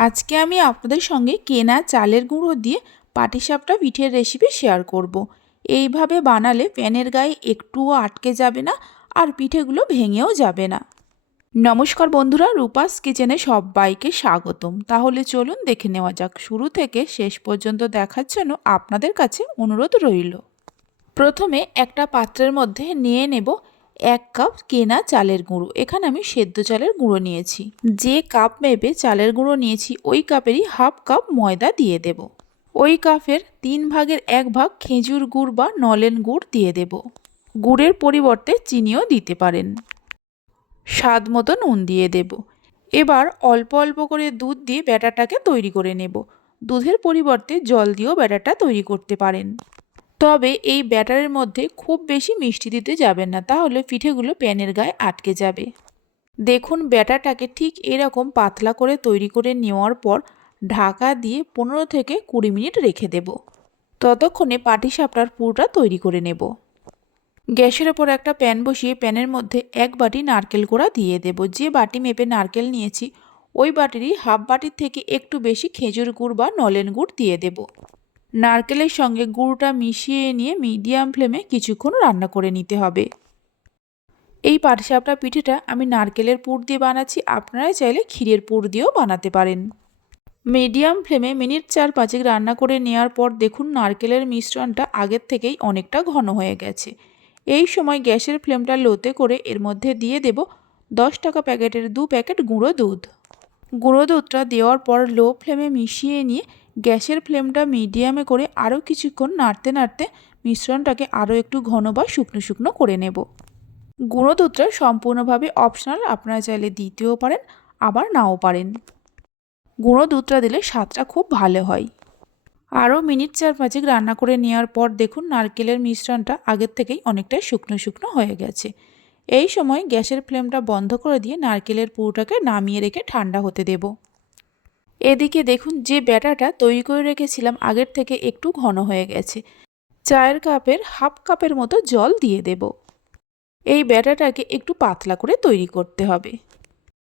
আজকে আমি আপনাদের সঙ্গে কেনা চালের গুঁড়ো দিয়ে পাটিসাপটা পিঠের রেসিপি শেয়ার করব। এইভাবে বানালে প্যানের গায়ে একটুও আটকে যাবে না আর পিঠেগুলো ভেঙেও যাবে না। নমস্কার বন্ধুরা, রূপাস কিচেনে সবাইকে স্বাগতম। তাহলে চলুন দেখে নেওয়া যাক। শুরু থেকে শেষ পর্যন্ত দেখার জন্য আপনাদের কাছে অনুরোধ রইল। প্রথমে একটা পাত্রের মধ্যে নিয়ে নেব এক কাপ কেনা চালের গুঁড়ো। এখানে আমি সেদ্ধ চালের গুঁড়ো নিয়েছি। যে কাপ মেপে চালের গুঁড়ো নিয়েছি, ওই কাপেরই হাফ কাপ ময়দা দিয়ে দেব। ওই কাপের তিন ভাগের এক ভাগ খেজুর গুড় বা নলেন গুড় দিয়ে দেব। গুড়ের পরিবর্তে চিনিও দিতে পারেন। স্বাদ মতো নুন দিয়ে দেব। এবার অল্প অল্প করে দুধ দিয়ে ব্যাটারটাকে তৈরি করে নেব। দুধের পরিবর্তে জল দিয়েও ব্যাটারটা তৈরি করতে পারেন। তবে এই ব্যাটারের মধ্যে খুব বেশি মিষ্টি দিতে যাবেন না, তাহলে পিঠেগুলো প্যানের গায়ে আটকে যাবে। দেখুন ব্যাটারটাকে ঠিক এরকম পাতলা করে তৈরি করে নেওয়ার পর ঢাকা দিয়ে পনেরো থেকে কুড়ি মিনিট রেখে দেব। ততক্ষণে পাটিসাপটার পুরোটা তৈরি করে নেব। গ্যাসের ওপর একটা প্যান বসিয়ে প্যানের মধ্যে এক বাটি নারকেল কোড়া দিয়ে দেব। যে বাটি মেপে নারকেল নিয়েছি, ওই বাটিরই হাফ বাটির থেকে একটু বেশি খেজুর গুড় বা নলেন গুড় দিয়ে দেব। নারকেলের সঙ্গে গুড়টা মিশিয়ে নিয়ে মিডিয়াম ফ্লেমে কিছুক্ষণ রান্না করে নিতে হবে। এই পাটিসাপটা পিঠেটা আমি নারকেলের পুর দিয়ে বানাচ্ছি আপনারা চাইলে ক্ষীরের পুর দিয়েও বানাতে পারেন। মিডিয়াম ফ্লেমে মিনিট চার পাঁচেক রান্না করে নেওয়ার পর দেখুন নারকেলের মিশ্রণটা আগের থেকেই অনেকটা ঘন হয়ে গেছে। এই সময় গ্যাসের ফ্লেমটা লোতে করে এর মধ্যে দিয়ে দেব দশ টাকা প্যাকেটের দু প্যাকেট গুঁড়ো দুধ। গুঁড়ো দুধটা দেওয়ার পর লো ফ্লেমে মিশিয়ে নিয়ে গ্যাসের ফ্লেমটা মিডিয়ামে করে আরও কিছুক্ষণ নাড়তে নাড়তে মিশ্রণটাকে আরও একটু ঘন বা শুকনো শুকনো করে নেব। গুঁড়ো দুধটা সম্পূর্ণভাবে অপশনাল আপনারা চাইলে দিতেও পারেন, আবার নাও পারেন। গুঁড়ো দুধটা দিলে স্বাদটা খুব ভালো হয়। আরও মিনিট চার পাঁচেক রান্না করে নেওয়ার পর দেখুন নারকেলের মিশ্রণটা আগের থেকেই অনেকটাই শুকনো শুকনো হয়ে গেছে। এই সময় গ্যাসের ফ্লেমটা বন্ধ করে দিয়ে নারকেলের পুরোটাকে নামিয়ে রেখে ঠান্ডা হতে দেব। এদিকে দেখুন, যে ব্যাটাটা তৈরি করে রেখেছিলাম আগের থেকে একটু ঘন হয়ে গেছে। চায়ের কাপের হাফ কাপের মতো জল দিয়ে দেব। এই ব্যাটাটাকে একটু পাতলা করে তৈরি করতে হবে।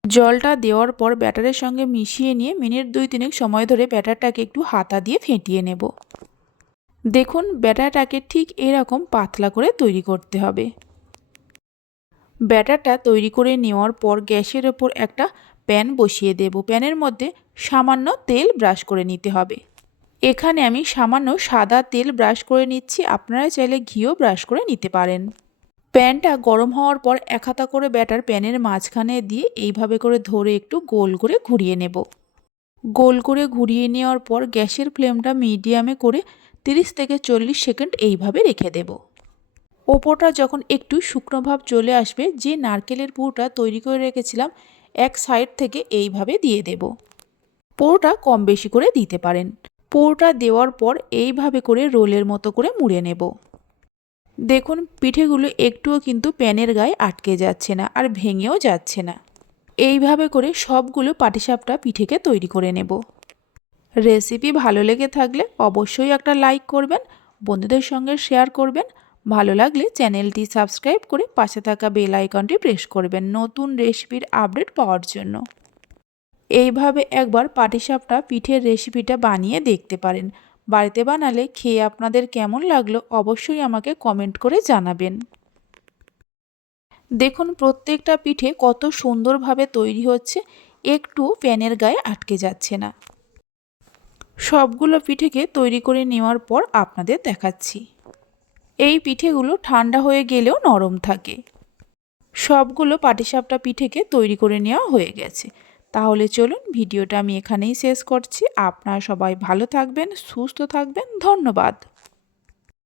জলটা দেওয়ার পর ব্যাটারের সঙ্গে মিশিয়ে নিয়ে মিনিট দুই তিনেক সময় ধরে ব্যাটারটাকে একটু হাতা দিয়ে ফেটিয়ে নেব। দেখুন, ব্যাটারটাকে ঠিক এরকম পাতলা করে তৈরি করতে হবে। ব্যাটারটা তৈরি করে নেওয়ার পর গ্যাসের ওপর একটা প্যান বসিয়ে দেব। প্যানের মধ্যে সামান্য তেল ব্রাশ করে নিতে হবে। এখানে আমি সামান্য সাদা তেল ব্রাশ করে নিচ্ছি। আপনারা চাইলে ঘিও ব্রাশ করে নিতে পারেন। প্যানটা গরম হওয়ার পর এক হাতা করে ব্যাটার প্যানের মাঝখানে দিয়ে এইভাবে করে ধরে একটু গোল করে ঘুরিয়ে নেব। গোল করে ঘুরিয়ে নেওয়ার পর গ্যাসের ফ্লেমটা মিডিয়ামে করে 30 থেকে চল্লিশ সেকেন্ড এইভাবে রেখে দেব। ওপরটা যখন একটু শুকনো ভাব চলে আসবে, যে নারকেলের পুরোটা তৈরি করে রেখেছিলাম এক সাইড থেকে এইভাবে দিয়ে দেব। পোড়টা কম বেশি করে দিতে পারেন। পোড়টা দেওয়ার পর এইভাবে করে রোলের মতো করে মুড়ে নেব। দেখুন, পিঠেগুলো একটুও কিন্তু প্যানের গায়ে আটকে যাচ্ছে না আর ভেঙেও যাচ্ছে না। এইভাবে করে সবগুলো পাটিসাপটা পিঠেকে তৈরি করে নেব। রেসিপি ভালো লেগে থাকলে অবশ্যই একটা লাইক করবেন, বন্ধুদের সঙ্গে শেয়ার করবেন ভালো লাগলে চ্যানেলটি সাবস্ক্রাইব করে পাশে থাকা বেল আইকনটি প্রেস করবেন নতুন রেসিপির আপডেট পাওয়ার জন্য। এইভাবে একবার পাটিসাপটা পিঠের রেসিপিটা বানিয়ে দেখতে পারেন। বাড়িতে বানালে খেয়ে আপনাদের কেমন লাগল অবশ্যই আমাকে কমেন্ট করে জানাবেন। দেখুন প্রত্যেকটা পিঠে কত সুন্দরভাবে তৈরি হচ্ছে, একটু প্যানের গায়ে আটকে যাচ্ছে না। সবগুলো পিঠেকে তৈরি করে নেওয়ার পর আপনাদের দেখাচ্ছি। এই পিঠেগুলো ঠান্ডা হয়ে গেলেও নরম থাকে। সবগুলো পাটিসাপটা পিঠেকে তৈরি করে নেওয়া হয়ে গেছে। তাহলে চলুন ভিডিওটা আমি এখানেই শেষ করছি। আপনারা সবাই ভালো থাকবেন, সুস্থ থাকবেন। ধন্যবাদ।